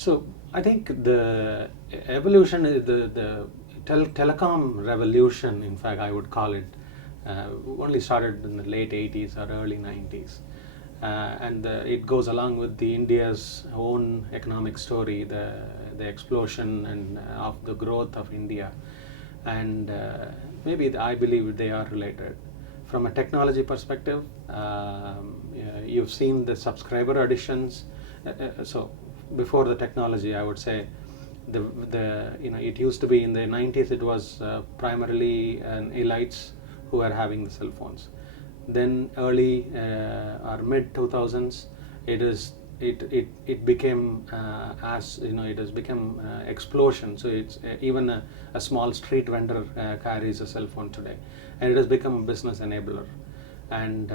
So I think the evolution is the telecom revolution. In fact, I would call it only started in the late 80s or early 90s, and it goes along with the India's own economic story, the explosion and of the growth of India, and maybe I believe they are related. From a technology perspective, you've seen the subscriber additions. So before the technology, I would say the it used to be in the 90s. It was primarily elites who were having the cell phones. Then early or mid 2000s, it became it has become explosion. So it's even a small street vendor carries a cell phone today, and it has become a business enabler. And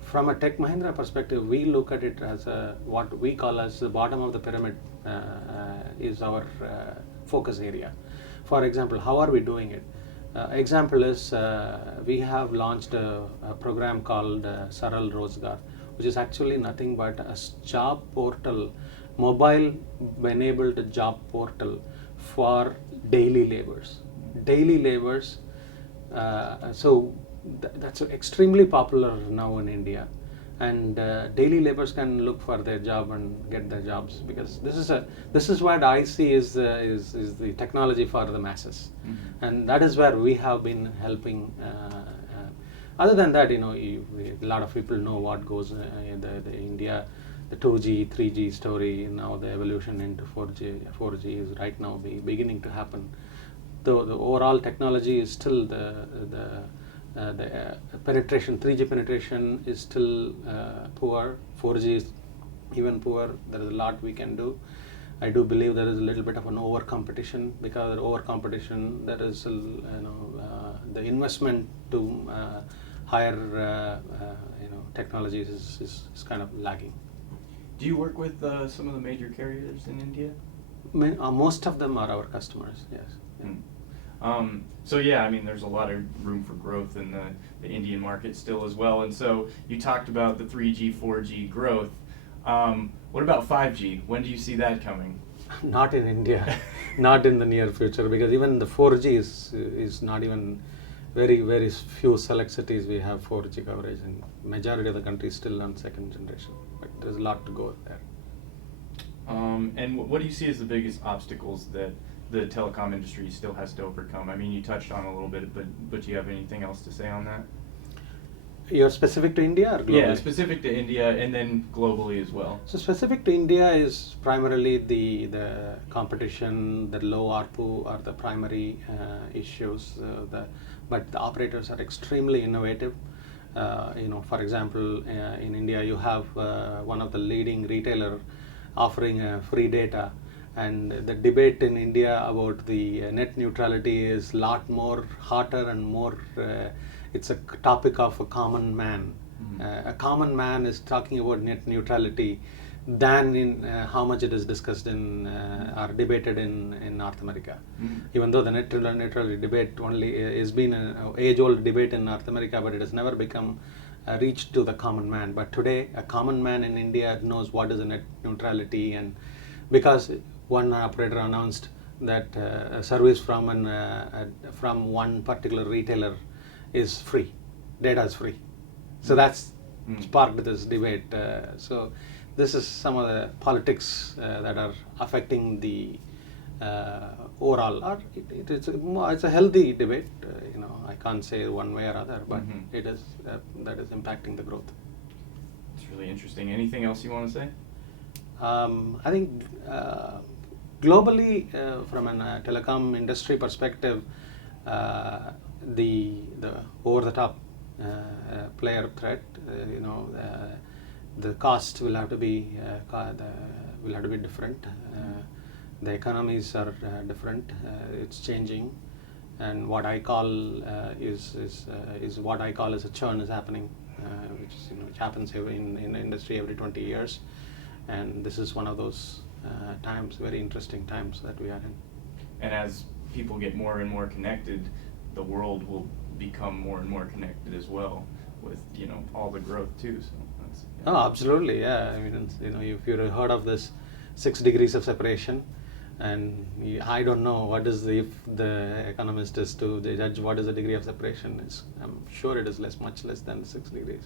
from a Tech Mahindra perspective, we look at it as what we call as the bottom of the pyramid is our focus area. For example, how are we doing it? Example is we have launched a program called Saral Rozgar, which is actually nothing but a job portal, mobile enabled job portal for daily laborers. Daily laborers. So that's extremely popular now in India, and daily laborers can look for their job and get their jobs, because this is what I see is the technology for the masses, and that is where we have been helping. Other than that, a lot of people know what goes in the India, the 2G, 3G story. Now the evolution into 4G. 4G is right now beginning to happen. Though the overall technology is still the penetration, 3G penetration is still poor. 4G is even poor. There is a lot we can do. I do believe there is a little bit of an over competition. Because over competition, there is the investment to higher technologies is kind of lagging. Do you work with some of the major carriers in India? Most of them are our customers. Yes. Yeah. So yeah, I mean, there's a lot of room for growth in the Indian market still as well. And so you talked about the 3G, 4G growth. What about 5G? When do you see that coming? Not in India, not in the near future, because even the 4G is not even very few select cities we have 4G coverage, and majority of the country is still on second generation. But there's a lot to go there. And what do you see as the biggest obstacles that the telecom industry still has to overcome? I mean, you touched on a little bit, but do you have anything else to say on that? You're specific to India or globally? Yeah, specific to India and then globally as well. So specific to India is primarily the competition, the low ARPU are the primary issues. But the operators are extremely innovative. For example, in India you have one of the leading retailer offering free data. And the debate in India about the net neutrality is a lot more hotter and more, it's a topic of a common man. A common man is talking about net neutrality than in how much it is discussed in or debated in North America. Even though the net neutrality debate only has been an age-old debate in North America, but it has never become reached to the common man. But today, a common man in India knows what is a net neutrality, and because one operator announced that a service from one particular retailer is free, data is free. So that's sparked this debate. So this is some of the politics that are affecting the overall. Or it's a healthy debate. I can't say one way or other, but it is that is impacting the growth. It's really interesting. Anything else you want to say? I think globally, from a telecom industry perspective, the over-the-top player threat, the cost will have to be different. The economies are different. It's changing, and what I call is what I call as a churn is happening, which happens in the industry every 20 years, and this is one of those times, very interesting times that we are in. And as people get more and more connected, the world will become more and more connected as well, with all the growth too. So that's, Oh, absolutely, yeah. I mean, if you've heard of this 6 degrees of separation, and I don't know what is if the economist is to judge what is the degree of separation is. I'm sure it is much less than 6 degrees.